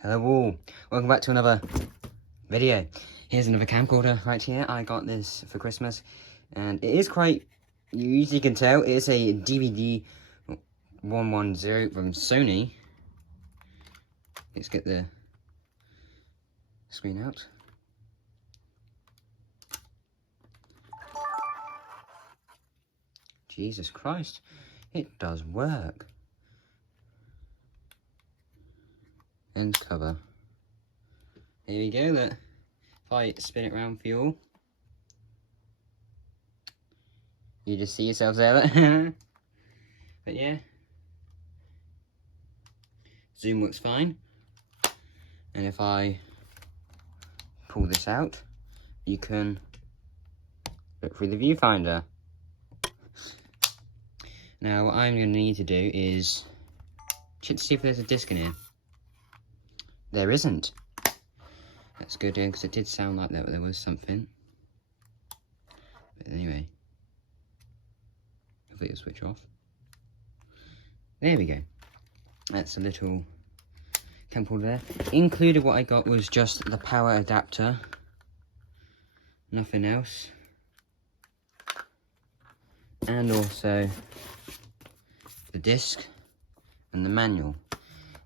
Hello all, welcome back to another video. Here's another camcorder right here. I got this for Christmas and it is quite, you easily can tell, it's a DVD110 from Sony. Let's get the screen out. Jesus Christ, it does work. End cover. Here we go, look. If I spin it around for you all, you just see yourselves there, look. But yeah, zoom works fine. And if I pull this out, you can look through the viewfinder. Now what I'm going to need to do is check to see if there's a disc in here. There isn't. That's good, because it did sound like there was something. But anyway, hopefully it'll switch off. There we go. That's a little camcorder there. Included what I got was just the power adapter. Nothing else. And also the disc and the manual.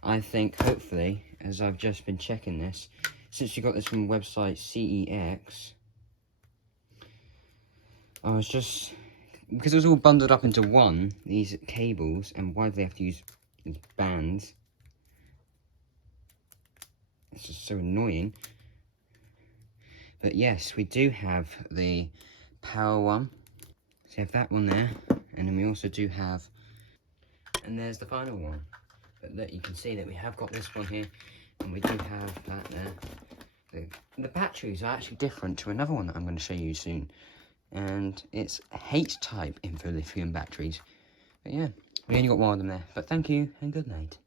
I think, hopefully, as I've just been checking this, since you got this from the website CEX, I was just, because it was all bundled up into one, these cables, and why do they have to use these bands? It's just so annoying. But yes, we do have the power one. So we have that one there, and then we also do have, and there's the final one. But look, you can see that we have got this one here, and we do have that there. The batteries are actually different to another one that I'm going to show you soon. And it's H-type lithium batteries. But yeah, we only got one of them there. But thank you, and good night.